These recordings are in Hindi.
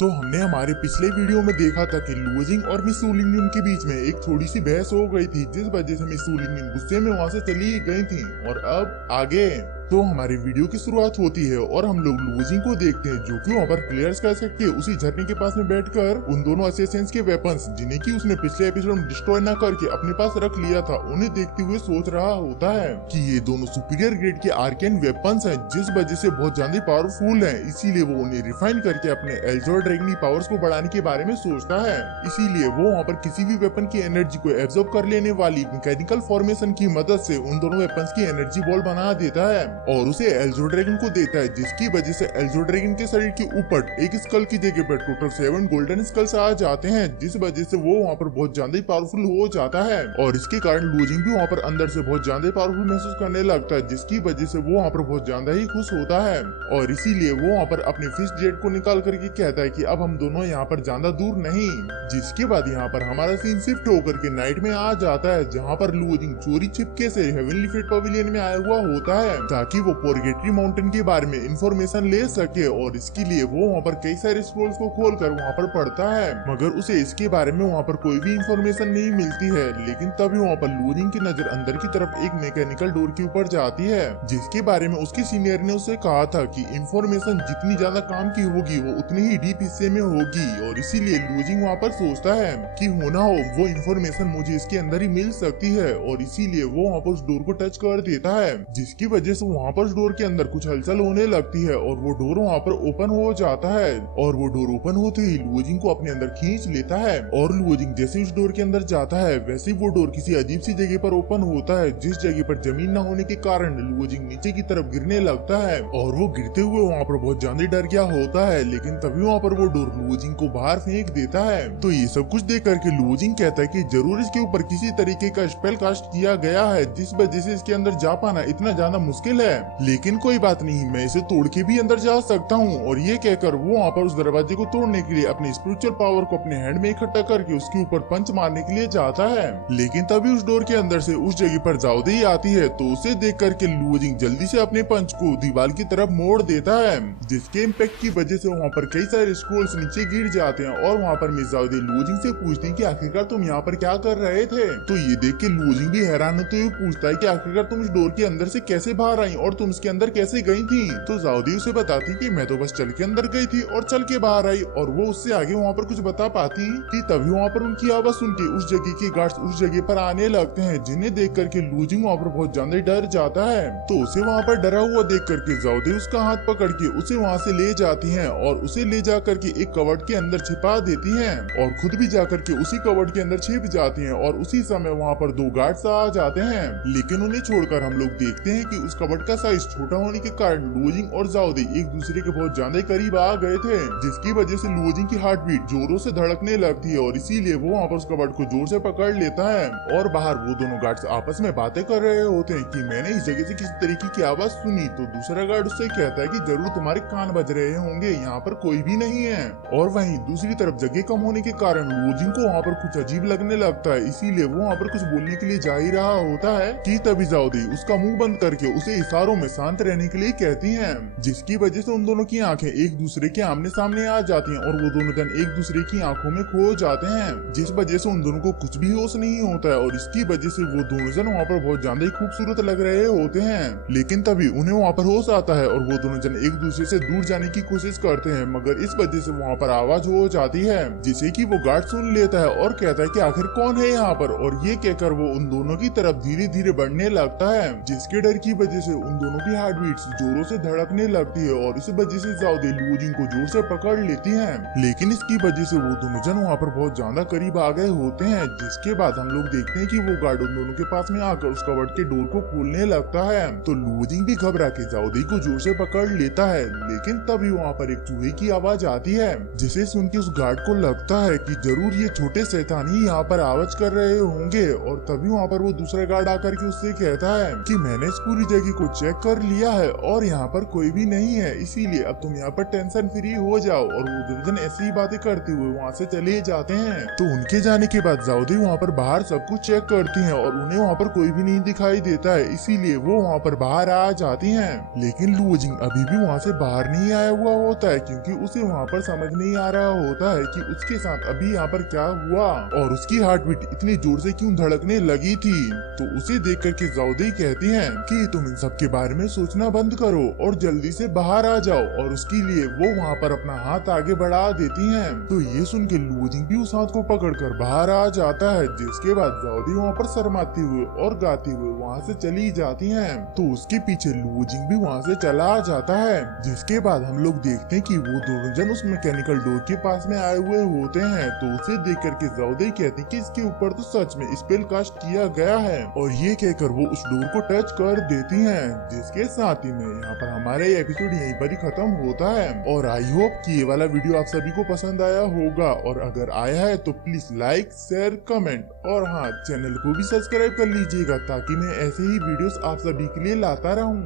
तो हमने हमारे पिछले वीडियो में देखा था कि लुओ जिंग और मिस सुलिंगन के बीच में एक थोड़ी सी बहस हो गई थी, जिस वजह से मिस सुलिंगन गुस्से में वहां से चली गई थी। और अब आगे तो हमारी वीडियो की शुरुआत होती है और हम लोग लुओ जिंग को देखते हैं, जो कि वहाँ पर प्लेयर्स कह सकते उसी झरने के पास में बैठकर उन दोनों असेसिन्स के वेपन्स, जिन्हें की उसने पिछले एपिसोड में डिस्ट्रॉय न करके अपने पास रख लिया था, उन्हें देखते हुए सोच रहा होता है कि ये दोनों सुपीरियर ग्रेड के आर्केन वेपन्स हैं, जिस वजह से बहुत ज्यादा पावरफुल हैं। इसीलिए वो उन्हें रिफाइन करके अपने एल्जोर ड्रैगनी पावर्स को बढ़ाने के बारे में सोचता है। इसीलिए वो वहाँ पर किसी भी वेपन की एनर्जी को एब्जॉर्ब कर लेने वाली मैकेनिकल फॉर्मेशन की मदद से उन दोनों वेपन्स की एनर्जी बॉल बना देता है और उसे एल्जोर ड्रैगन को देता है, जिसकी वजह से एल्जोर ड्रैगन के शरीर के ऊपर एक स्कल की जगह पर टोटल 7 गोल्डन स्कल्स आ जाते हैं, जिस वजह से वो वहाँ पर बहुत ज्यादा पावरफुल हो जाता है। और इसके कारण लुओ जिंग भी वहाँ पर अंदर से बहुत ज्यादा पावरफुल महसूस करने लगता है, जिसकी वजह से वो वहाँ पर बहुत ज्यादा ही खुश होता है। और इसीलिए वो वहाँ पर अपने फिस्ट जेट को निकाल करके कहता है कि अब हम दोनों यहाँ पर ज्यादा दूर नहीं। जिसके बाद यहाँ पर हमारा सीन शिफ्ट होकर के नाइट में आ जाता है, जहाँ पर लुओ जिंग चोरी छिपके से हेवनली फेट पवेलियन में आया हुआ होता है, ताकि वो पोर्गेटरी माउंटेन के बारे में इंफॉर्मेशन ले सके। और इसके लिए वो वहाँ पर कई सारे स्क्रोल्स को खोलकर वहाँ पर पढ़ता है, मगर उसे इसके बारे में वहाँ पर कोई भी इंफॉर्मेशन नहीं मिलती है। लेकिन तभी वहाँ पर लुओ जिंग की नजर अंदर की तरफ एक मैकेनिकल डोर के ऊपर जाती है, जिसके बारे में उसके सीनियर ने उसे कहा था कि इंफॉर्मेशन जितनी ज्यादा काम की होगी वो उतनी ही डीप हिस्से में होगी। और इसीलिए लुओ जिंग वहाँ पर सोचता है कि होना हो वो इंफॉर्मेशन मुझे इसके अंदर ही मिल सकती है। और इसीलिए वो वहाँ पर उस डोर को टच कर देता है, जिसकी वजह से वहाँ पर उस डोर के अंदर कुछ हलचल होने लगती है और वो डोर वहाँ पर ओपन हो जाता है। और वो डोर ओपन होते ही लुओ जिंग को अपने अंदर खींच लेता है। और लुओ जिंग जैसे उस डोर के अंदर जाता है, वैसे वो डोर किसी अजीब सी जगह पर ओपन होता है, जिस जगह पर जमीन न होने के कारण लुओ जिंग नीचे की तरफ गिरने लगता है। और वो गिरते हुए वहाँ पर बहुत ज्यादा डर गया होता है, लेकिन तभी वहाँ पर वो डोर लुओ जिंग को बाहर फेंक देता है। तो ये सब कुछ देख करके लुओ जिंग कहता है कि जरूर इसके ऊपर किसी तरीके का स्पेल कास्ट किया गया है, जिस वजह से इसके अंदर जा पाना इतना ज्यादा मुश्किल है। लेकिन कोई बात नहीं, मैं इसे तोड़ के भी अंदर जा सकता हूँ। और ये कहकर वो वहाँ पर उस दरवाजे को तोड़ने के लिए अपनी स्पिरिचुअल पावर को अपने हैंड में इकट्ठा करके उसके ऊपर पंच मारने के लिए जाता है। लेकिन तभी उस डोर के अंदर से उस जगह पर जाओदी आती है, तो उसे देख करके लुओ जिंग जल्दी से अपने पंच को दीवार की तरफ मोड़ देता है, जिसके इम्पैक्ट की वजह से वहाँ पर कई सारे स्क्रोल्स नीचे गिर जाते हैं। और वहाँ पर मिस जाओदी लुओ जिंग से पूछती है कि आखिरकार तुम यहाँ पर क्या कर रहे थे। तो ये देख के लुओ जिंग भी हैरान होते हुए पूछता है कि आखिरकार तुम इस डोर के अंदर से कैसे बाहर आई और तुम इसके अंदर कैसे गई थी। तो जाओदी उसे बताती कि मैं तो बस चल के अंदर गई थी और चल के बाहर आई। और वो उससे आगे वहाँ पर कुछ बता पाती कि तभी वहाँ पर उनकी आवाज सुन के उस जगह के गार्ड्स उस जगह पर आने लगते हैं, जिन्हें देख करके लुओ जिंग वहाँ पर बहुत ज्यादा डर जाता है। तो उसे वहाँ पर डरा हुआ देख करके जाओदी उसका हाथ पकड़ के उसे वहाँ से ले जाती है और उसे ले जा करके एक कवर्ड के अंदर छिपा देती है और खुद भी जा करके उसी कवर्ड के अंदर छिप जाती है। और उसी समय वहाँ पर 2 गार्ड्स आ जाते हैं, लेकिन उन्हें छोड़कर हम लोग देखते हैं कि उस कवर्ड का साइज छोटा होने के कारण लुओ जिंग और जाओदी एक दूसरे के बहुत ज्यादा करीब आ गए थे, जिसकी वजह से लुओ जिंग की हार्ट बीट जोरों से धड़कने लगती है। और इसीलिए वो वहाँ पर उस कवर्ड को जोर से पकड़ लेता है। और बाहर वो दोनों गार्ड्स आपस में बातें कर रहे होते हैं कि मैंने इस जगह से किसी तरीके की आवाज सुनी। तो दूसरा गार्ड उससे कहता है कि जरूर तुम्हारे कान बज रहे होंगे, यहाँ पर कोई भी नहीं है। और वहीं दूसरी तरफ जगह कम होने के कारण लुओ जिंग को वहाँ पर कुछ अजीब लगने लगता है, इसीलिए वो वहाँ पर कुछ बोलने के लिए जा ही रहा होता है कि तभी जाओदी उसका मुंह बंद करके उसे इशारों में शांत रहने के लिए कहती हैं, जिसकी वजह से उन दोनों की आंखें एक दूसरे के आमने सामने आ जाती हैं और वो दोनों जन एक दूसरे की आंखों में खो जाते हैं, जिस वजह से उन दोनों को कुछ भी होश नहीं होता है। और इसकी वजह से वो दोनों जन वहाँ पर बहुत ज्यादा ही खूबसूरत लग रहे होते हैं। लेकिन तभी उन्हें वहाँ पर होश आता है और वो दोनों जन एक दूसरे से दूर जाने की कोशिश करते हैं, मगर इस वजह से वहाँ पर आवाज हो जाती है, जिसे कि वो गार्ड सुन लेता है और कहता है कि आखिर कौन है यहाँ पर। और ये कहकर वो उन दोनों की तरफ धीरे धीरे बढ़ने लगता है, जिसके डर की वजह से उन दोनों की हार्ट बीट्स जोरों से धड़कने लगती है। और इस वजह से जाओदी लुओ जिंग को जोर से पकड़ लेती है, लेकिन इसकी वजह से वो दोनों जन वहाँ पर बहुत ज्यादा करीब आ गए होते हैं। जिसके बाद हम लोग देखते हैं कि वो गार्ड उन दोनों के पास में आकर उस कवर्ड के डोर को खोलने लगता है। तो लुओ जिंग भी घबरा के जाओदी को जोर से पकड़ लेता है, लेकिन तभी वहाँ पर एक चूहे की आवाज आती है, जिसे सुन के उस गार्ड को लगता है कि जरूर ये छोटे शैतान ही यहाँ पर आवाज कर रहे होंगे। और तभी वहाँ पर वो दूसरा गार्ड आकर के उससे कहता है कि मैंने इस पूरी जगह को को चेक कर लिया है और यहाँ पर कोई भी नहीं है, इसीलिए अब तुम यहाँ पर टेंशन फ्री हो जाओ। और वो दुर्योधन ऐसी ही बातें करते हुए वहाँ से चले जाते हैं। तो उनके जाने के बाद जाउदी वहाँ पर बाहर सब कुछ चेक करती हैं और उन्हें वहाँ पर कोई भी नहीं दिखाई देता है, इसीलिए वो वहाँ पर बाहर आ जाती हैं। लेकिन लुओ जिंग अभी भी वहाँ से बाहर नहीं आया हुआ होता है, क्योंकि उसे वहाँ पर समझ नहीं आ रहा होता है कि उसके साथ अभी यहाँ पर क्या हुआ और उसकी हार्ट बीट इतनी जोर से क्यों धड़कने लगी थी। तो उसे देख करके जाउदी कहती हैं कि तुम इन सब के बारे में सोचना बंद करो और जल्दी से बाहर आ जाओ, और उसके लिए वो वहाँ पर अपना हाथ आगे बढ़ा देती हैं। तो ये सुन के लुओ जिंग भी उस हाथ को पकड़कर बाहर आ जाता है, जिसके बाद जाउदी वहाँ पर शर्माते हुए और गाते हुए वहाँ से चली जाती हैं। तो उसके पीछे लुओ जिंग भी वहाँ से चला जाता है, जिसके बाद हम लोग देखते हैं कि वो दोनों जन उस मैकेनिकल डोर के पास में आए हुए होते हैं। तो उसे देख करके जाउदी कहती कि इसके ऊपर तो सच में स्पेल कास्ट किया गया है, और ये कहकर वो उस डोर को टच कर देती हैं, जिसके साथ ही में यहाँ पर हमारा ये एपिसोड यहीं पर ही खत्म होता है। और आई होप कि ये वाला वीडियो आप सभी को पसंद आया होगा, और अगर आया है तो प्लीज लाइक शेयर कमेंट और हाँ चैनल को भी सब्सक्राइब कर लीजिएगा, ताकि मैं ऐसे ही वीडियोस आप सभी के लिए लाता रहूं।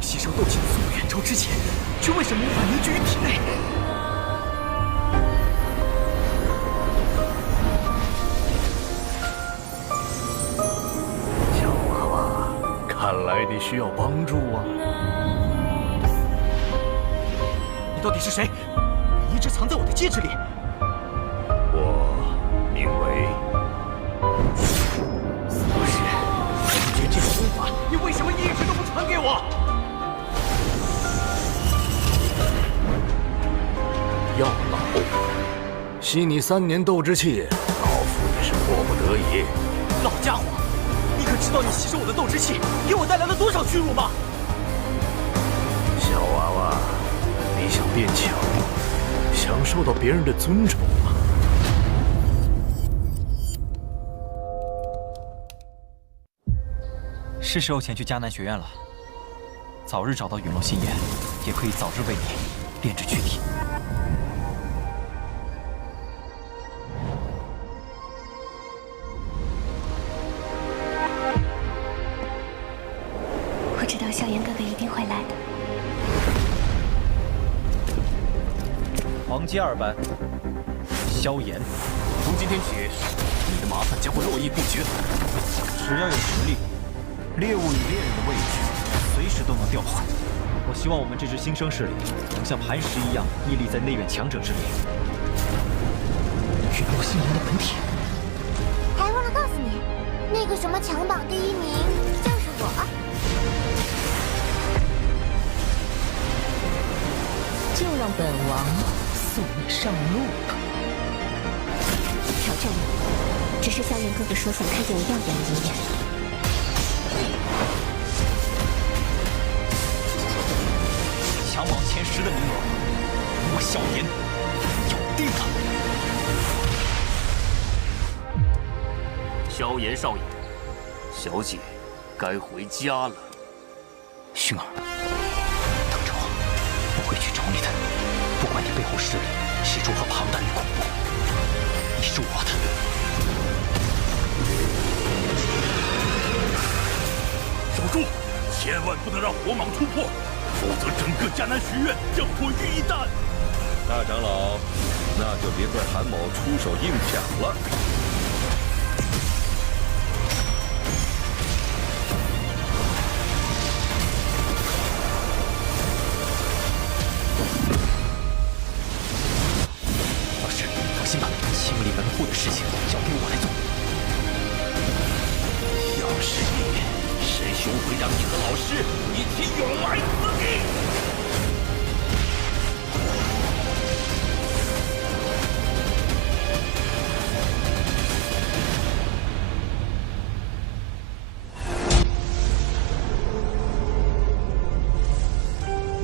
吸收斗气的速度远超之前，却为什么无法凝聚于体内？小娃娃，看来你需要帮助啊！你到底是谁？你一直藏在我的戒指里。我名为老师，既然这种功法，你为什么一直都不传给我？ 药老，吸你3年斗之气，老夫也是迫不得已。老家伙，你可知道你吸收我的斗之气给我带来了多少屈辱吗？小娃娃，你想变强，想受到别人的尊崇吗？是时候前去迦南学院了。早日找到陨落心眼，也可以早日为你炼制躯体。 我知道萧炎哥哥一定会来的。黄阶2班，萧炎。从今天起，你的麻烦将会络绎不绝。只要有实力，猎物与猎人的位置随时都能调换。我希望我们这支新生势力能像磐石一样屹立在内院强者之列。陨落心炎的本体。还忘了告诉你，那个什么强榜第1名就是我。 就让本王送你上路吧。挑战你，只是萧炎哥哥说想看见我耀眼的一面。强榜前10的名额，我萧炎要定了。萧炎少爷，小姐该回家了。薰儿。 我会去找你的，不管你背后势力是如何庞大与恐怖，你是我的。守住，千万不能让火蟒突破，否则整个迦南学院将毁于一旦。大长老，那就别怪韩某出手硬抢了。 清理门户的事情交给我来做。要是你，师兄会让你和老师一起永埋死地。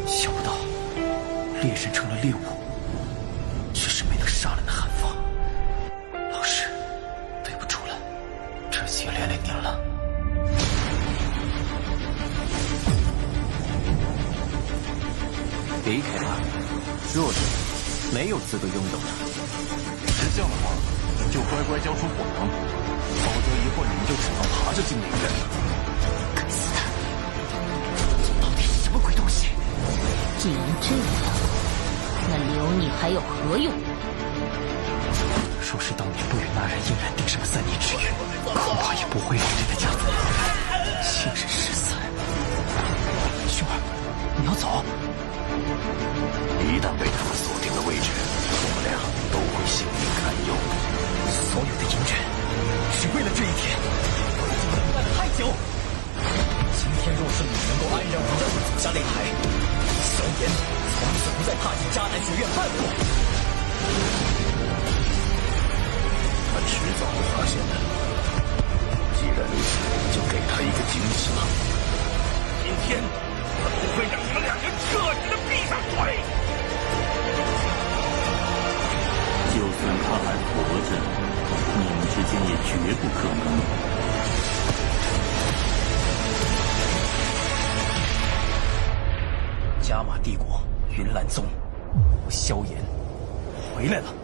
想不到，猎人成了猎物，却是没能杀了那韩放。 老师，对不住了，这次也连累您了。离开吧，弱者没有资格拥有的。是这样的话，就乖乖交出火芒，否则一会儿你们就只能爬着进内院了。该死的，到底是什么鬼东西？既然这样，那留你还有何用？若是当年不与那人硬然定上3年之约，恐怕也不会有这个家族。现身失散，兄儿，你要走？一旦被他们锁定了位置，我们俩都会性命堪忧。所有的隐忍，是为了这一天。已经等待了太久。今天若是你能够安然无恙地走下擂台，萧炎从此不再踏进迦南学院半步。他迟早会发现的。既然如此，就给他一个惊喜吧。今天，他不会让你们两人彻底的闭上嘴。就算他还活着，你们之间也绝不可能。加玛帝国云岚宗，萧炎回来了。